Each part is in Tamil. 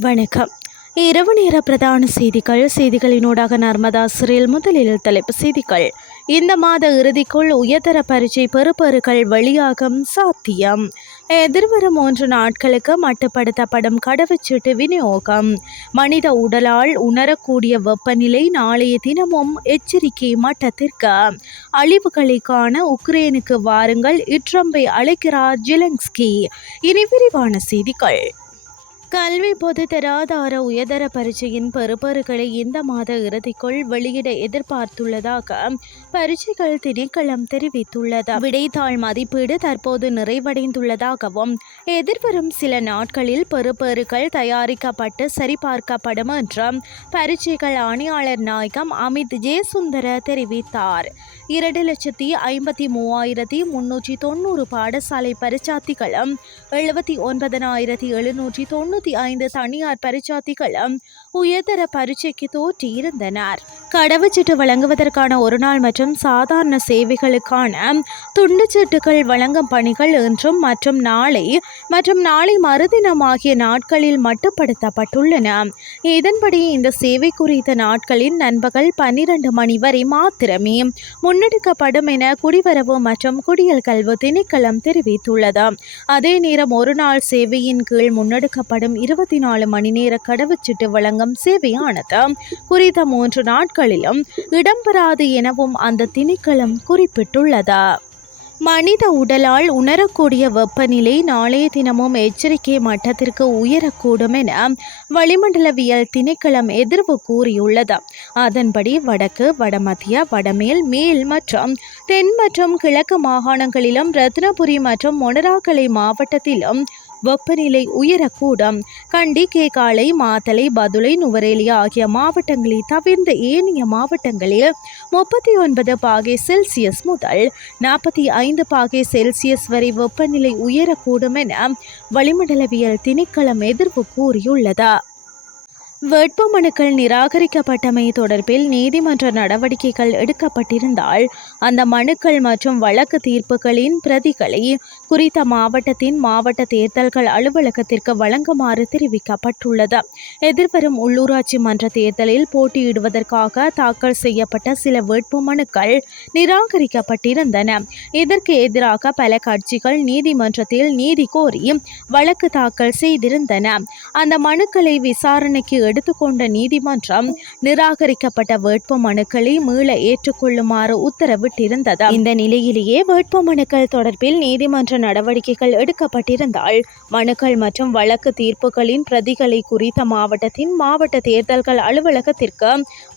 வணக்கம். இரவு நேர பிரதான செய்திகள் செய்திகளினூடாக நர்மதா சிறையில் முதலில் தலைப்பு செய்திகள். இந்த மாத இறுதிக்குள் உயர்தர பரீட்சை பெறுபேறுகள் வெளியாகும் சாத்தியம். எதிர்வரும் மூன்று நாட்களுக்கு மட்டுப்படுத்தப்படும் கடவுச்சீட்டு விநியோகம். மனித உடலால் உணரக்கூடிய வெப்பநிலை நாளைய தினமும் எச்சரிக்கை மட்டத்திற்கு. அழிவுகளை காண உக்ரைனுக்கு வாருங்கள் இட்ரம்பை அழைக்கிறார் ஜிலன்ஸ்கி. இனி விரிவான செய்திகள். கல்வி பொது தராதார உயர்தர பரீட்சையின் பெறுபேறுகளை இந்த மாத இறுதிக்குள் வெளியிட எதிர்பார்த்துள்ளதாக பரீட்சைகள் திணைக்களம் தெரிவித்துள்ளது. விடைத்தாள் மதிப்பீடு தற்போது நிறைவடைந்துள்ளதாகவும் எதிர்வரும் சில நாட்களில் பெறுபேறுகள் தயாரிக்கப்பட்டு சரிபார்க்கப்படும் என்று பரீட்சைகள் ஆணையாளர் நாயகம் அமித் ஜெயசுந்தர தெரிவித்தார். இரண்டு லட்சத்தி ஐம்பத்தி மூவாயிரத்தி முன்னூற்றி தொண்ணூறு பாடசாலை பரிச்சாத்திகளும் எழுபத்தி ஒன்பதனாயிரத்தி எழுநூற்றி தொண்ணூற்றி ஐந்து தனியார் பரிச்சாத்திகளும் உயர்தர பரீட்சைக்கு தோற்றியிருந்தனர். கடவுச்சீட்டு வழங்குவதற்கான ஒரு நாள் மற்றும் சாதாரண சேவைகளுக்கான துண்டுச்சீட்டுகள் வழங்கும் பணிகள் இன்றும் மற்றும் நாளை மற்றும் நாளை மறுதினம் ஆகிய நாட்களில் மட்டுப்படுத்தப்பட்டுள்ளன. இதன்படி இந்த சேவை குறித்த நாட்களின் நண்பகல் பன்னிரண்டு மணி வரை மாத்திரமே முன்னெடுக்கப்படும் என குடிவரவு மற்றும் குடியல் கல்வி திணைக்களம் தெரிவித்துள்ளது. அதே நேரம் ஒரு நாள் சேவையின் கீழ் முன்னெடுக்கப்படும் இருபத்தி நாலு மணி நேர கடவுச்சீட்டு வழங்கும் சேவையானது குறித்த மூன்று நாட்கள் நாட்களிலும் இடம்பெறாது எனவும் அந்த திணைக்களம் குறிப்பிட்டுள்ளது. மனித உடலால் உணரக்கூடிய வெப்பநிலை நாளைய தினமும் எச்சரிக்கை மட்டத்திற்கு உயரக்கூடும் என வளிமண்டலவியல் திணைக்களம் எதிர்வு கூறியுள்ளது. அதன்படி வடக்கு வடமத்திய வடமேல் மேல் மற்றும் தென் மற்றும் கிழக்கு மாகாணங்களிலும் ரத்னபுரி மற்றும் மொனராகலை மாவட்டத்திலும் வெப்பநிலை உயரக்கூடும். கண்டி கேகாலை மாத்தலை பதுளை நுவரேலியா ஆகிய மாவட்டங்களை தவிர்ந்த ஏனைய மாவட்டங்களில் முப்பத்தி ஒன்பது பாகை செல்சியஸ் முதல் நாற்பத்தி ஐந்து பாகை செல்சியஸ் வரை வெப்பநிலை உயரக்கூடும் என வளிமண்டலவியல் திணைக்களம் எதிர்ப்பு கூறியுள்ளது. வேட்புமனுக்கள் நிராகரிக்கப்பட்டமை தொடர்பில் நீதிமன்ற நடவடிக்கைகள் எடுக்கப்பட்டிருந்தால் அந்த மனுக்கள் மற்றும் வழக்கு தீர்ப்புகளின் பிரதிகளை குறித்த மாவட்டத்தின் மாவட்ட தேர்தல்கள் அலுவலகத்திற்கு வழங்குமாறு தெரிவிக்கப்பட்டுள்ளது. எதிர்வரும் உள்ளூராட்சி மன்ற தேர்தலில் போட்டியிடுவதற்காக தாக்கல் செய்யப்பட்ட சில வேட்புமனுக்கள் நிராகரிக்கப்பட்டிருந்தன. இதற்கு எதிராக பல கட்சிகள் நீதிமன்றத்தில் நீதி கோரி வழக்கு தாக்கல் செய்திருந்தன. அந்த மனுக்களை விசாரணைக்கு எடுத்துக்கொண்ட நீதிமன்றம் நிராகரிக்கப்பட்ட வேட்பு மனுக்களை மீள ஏற்றுக்கொள்ளுமாறு உத்தரவிட்டிருந்தது. இந்த நிலையிலேயே வேட்பு மனுக்கள் தொடர்பில் நீதிமன்ற நடவடிக்கைகள் எடுக்கப்பட்டிருந்தால் மனுக்கள் மற்றும் வழக்கு தீர்ப்புகளின் பிரதிகளை குறித்த மாவட்டத்தின் மாவட்ட தேர்தல்கள் அலுவலகத்திற்கு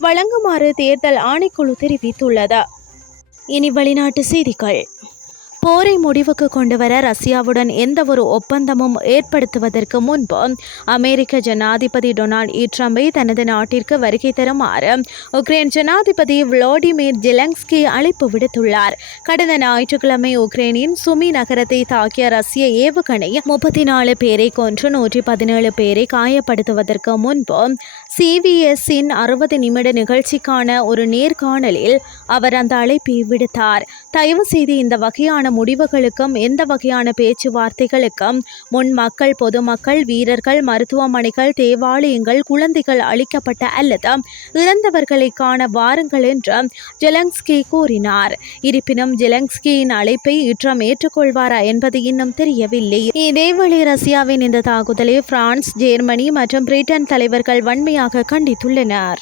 வழங்குமாறு தேர்தல் ஆணைக்குழு தெரிவித்துள்ளது. இனி வெளிநாட்டு செய்திகள். போரை முடிவுக்கு கொண்டு வர ரஷ்யாவுடன் எந்த ஒரு ஒப்பந்தமும் ஏற்படுத்துவதற்கு முன்பு அமெரிக்க ஜனாதிபதி டொனால்ட் இ ட்ரம்பை தனது நாட்டிற்கு வருகை தருமாறு உக்ரைன் ஜனாதிபதி விளாடிமிர் ஜெலங்ஸ்கி அழைப்பு விடுத்துள்ளார். கடந்த ஞாயிற்றுக்கிழமை உக்ரைனின் சுமி நகரத்தை தாக்கிய ரஷ்ய ஏவுகணை முப்பத்தி நாலு பேரை கொன்று நூற்றி பதினேழு பேரை காயப்படுத்துவதற்கு முன்பு சிவிஎஸ்ஸின் அறுபது நிமிட நிகழ்ச்சிக்கான ஒரு நேர்காணலில் அவர் அந்த அழைப்பை விடுத்தார். தயவு செய்து இந்த வகையான முடிவுகளுக்கும் எந்த வகையான பேச்சுவார்த்தைகளுக்கும் முன் மக்கள் பொதுமக்கள் வீரர்கள் மருத்துவமனைகள் தேவாலயங்கள் குழந்தைகள் அளிக்கப்பட்ட அல்லது இறந்தவர்களை காண வாருங்கள் என்று ஜெலங்ஸ்கி கூறினார். இருப்பினும் ஜெலங்ஸ்கியின் அழைப்பை இற்றம் ஏற்றுக்கொள்வாரா என்பது இன்னும் தெரியவில்லை. இதேவேளை ரஷ்யாவின் இந்த தாக்குதலை பிரான்ஸ் ஜெர்மனி மற்றும் பிரிட்டன் தலைவர்கள் வன்மையாக கண்டித்துள்ளனர்.